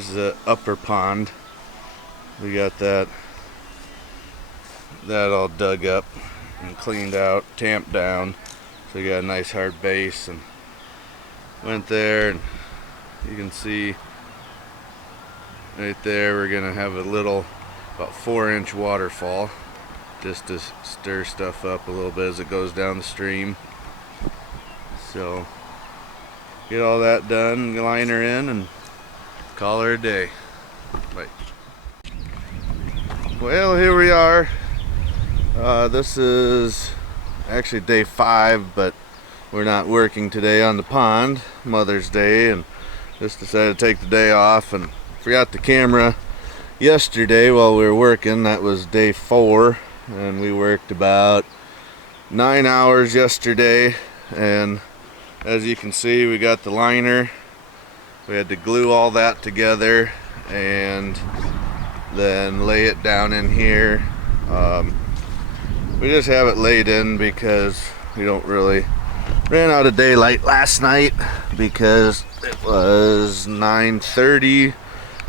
Here's the upper pond. We got that all dug up and cleaned out, tamped down, so we got a nice hard base, and went there, and you can see right there we're gonna have a little about 4-inch waterfall just to stir stuff up a little bit as it goes down the stream. So get all that done, line her in, and call her a day. Bye. Well, here we are. This is actually day 5, but we're not working today on the pond, Mother's Day, and just decided to take the day off and forgot the camera yesterday while we were working. That was day 4, and we worked about 9 hours yesterday, and as you can see, we got the liner. We had to glue all that together and then lay it down in here. We just have it laid in because we don't really ran out of daylight last night, because it was 9:30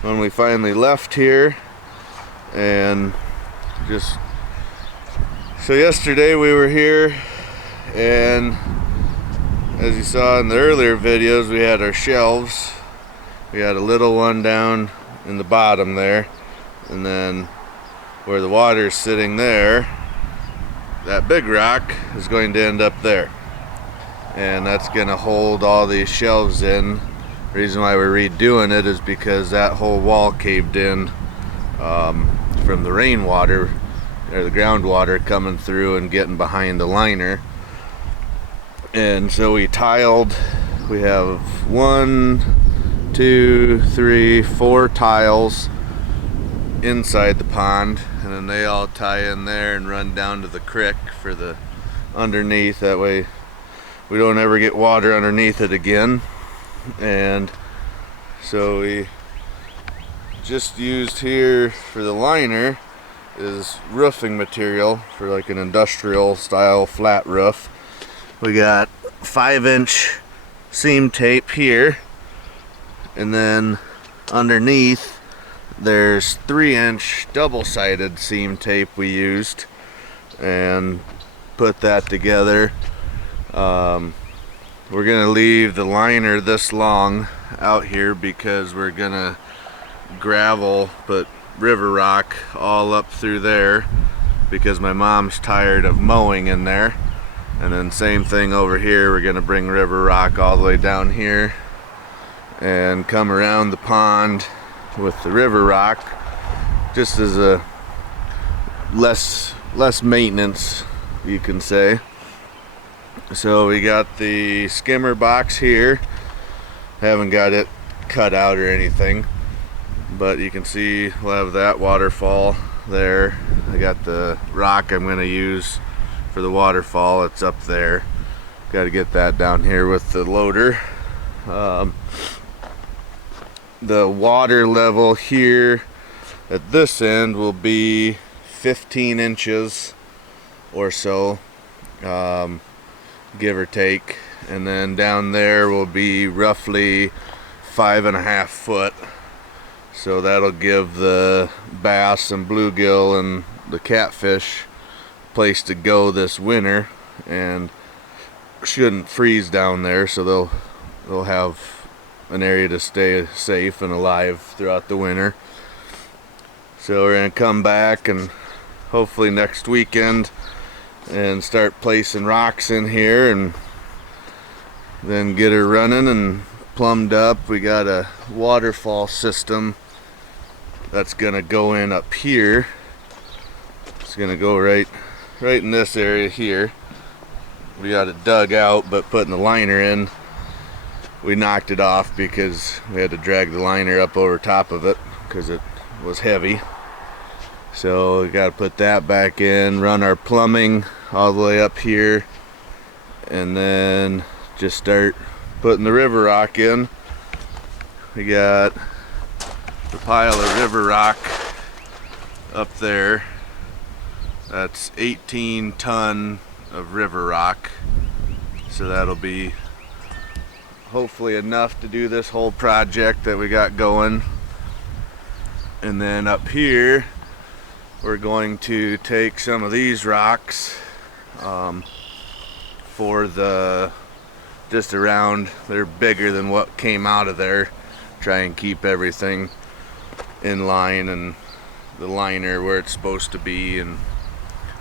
when we finally left here. And just so yesterday we were here, and as you saw in the earlier videos, we had our shelves. We had a little one down in the bottom there, and then where the water is sitting there, that big rock is going to end up there, and that's going to hold all these shelves in. The reason why we're redoing it is because that whole wall caved in from the rainwater or the groundwater coming through and getting behind the liner. And so we tiled. We have 1, 2, 3, 4 tiles inside the pond, and then they all tie in there and run down to the creek for the underneath. That way we don't ever get water underneath it again. And so we just used here for the liner is roofing material for like an industrial style flat roof. We got 5-inch seam tape here, and then underneath there's 3-inch double-sided seam tape we used, and put that together. We're gonna leave the liner this long out here because we're gonna put river rock all up through there, because my mom's tired of mowing in there. And then same thing over here, we're gonna bring river rock all the way down here and come around the pond with the river rock, just as a less maintenance, you can say. So we got the skimmer box here. Haven't got it cut out or anything, but you can see we'll have that waterfall there. I got the rock I'm gonna use for the waterfall. It's up there. Got to get that down here with the loader. The water level here at this end will be 15 inches or so, give or take, and then down there will be roughly 5.5 foot. So that'll give the bass and bluegill and the catfish place to go this winter, and shouldn't freeze down there, so they'll have an area to stay safe and alive throughout the winter. So we're gonna come back and hopefully next weekend and start placing rocks in here, and then get her running and plumbed up. We got a waterfall system that's gonna go in up here. It's gonna go right in this area here. We got it dug out, but putting the liner in, we knocked it off because we had to drag the liner up over top of it because it was heavy. So we got to put that back in, run our plumbing all the way up here, and then just start putting the river rock in. We got the pile of river rock up there. That's 18 ton of river rock. So that'll be hopefully enough to do this whole project that we got going. And then up here we're going to take some of these rocks for the just around, they're bigger than what came out of there, try and keep everything in line and the liner where it's supposed to be and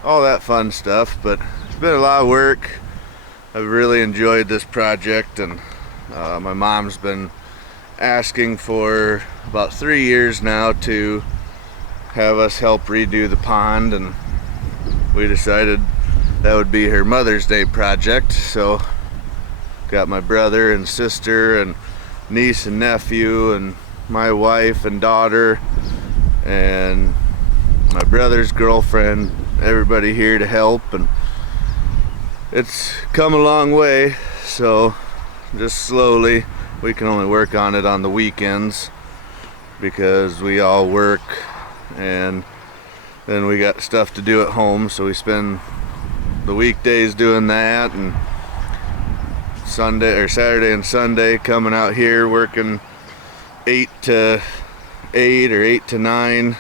all that fun stuff. But it's been a lot of work. I've really enjoyed this project, and my mom's been asking for about 3 years now to have us help redo the pond, and we decided that would be her Mother's Day project. So got my brother and sister and niece and nephew and my wife and daughter and my brother's girlfriend, everybody here to help, and it's come a long way. So just slowly, we can only work on it on the weekends because we all work, and then we got stuff to do at home, so we spend the weekdays doing that, and Sunday or Saturday and Sunday coming out here working 8 to 8 or 8 to 9,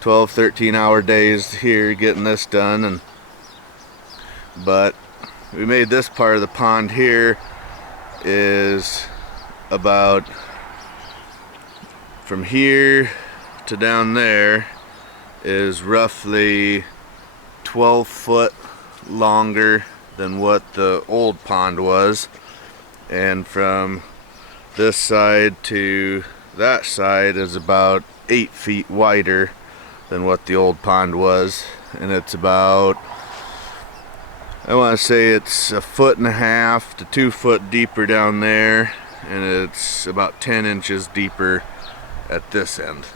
12, 13-hour days here getting this done. But we made this part of the pond here is about from here to down there is roughly 12 foot longer than what the old pond was, and from this side to that side is about 8 feet wider than what the old pond was, and it's about, I want to say it's 1.5 feet to 2 foot deeper down there, and it's about 10 inches deeper at this end.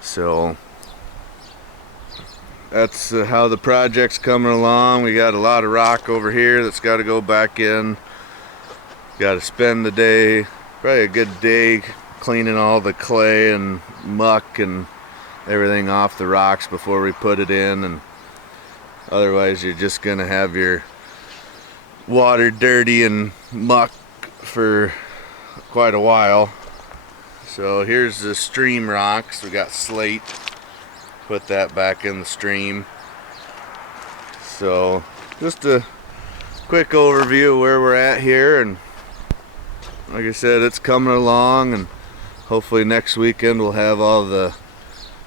So that's how the project's coming along. We got a lot of rock over here that's got to go back in. Got to spend the day, probably a good day, cleaning all the clay and muck and everything off the rocks before we put it in, and otherwise you're just gonna have your water dirty and muck for quite a while. So here's the stream rocks. We got slate, put that back in the stream. So just a quick overview of where we're at here, and like I said, it's coming along, and hopefully next weekend we'll have all the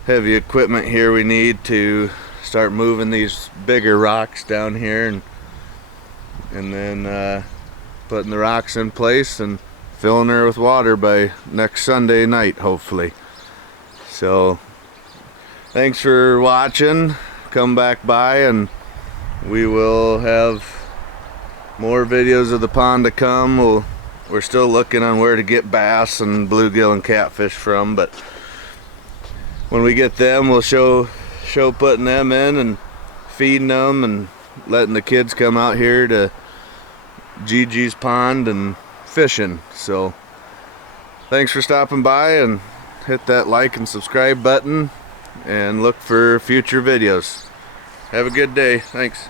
heavy equipment here we need to start moving these bigger rocks down here, and then putting the rocks in place and filling her with water by next Sunday night, hopefully. So thanks for watching. Come back by and we will have more videos of the pond to come. We're still looking on where to get bass and bluegill and catfish from, but when we get them, we'll show putting them in and feeding them and letting the kids come out here to Gigi's pond and fishing. So thanks for stopping by, and hit that like and subscribe button and look for future videos. Have a good day. Thanks.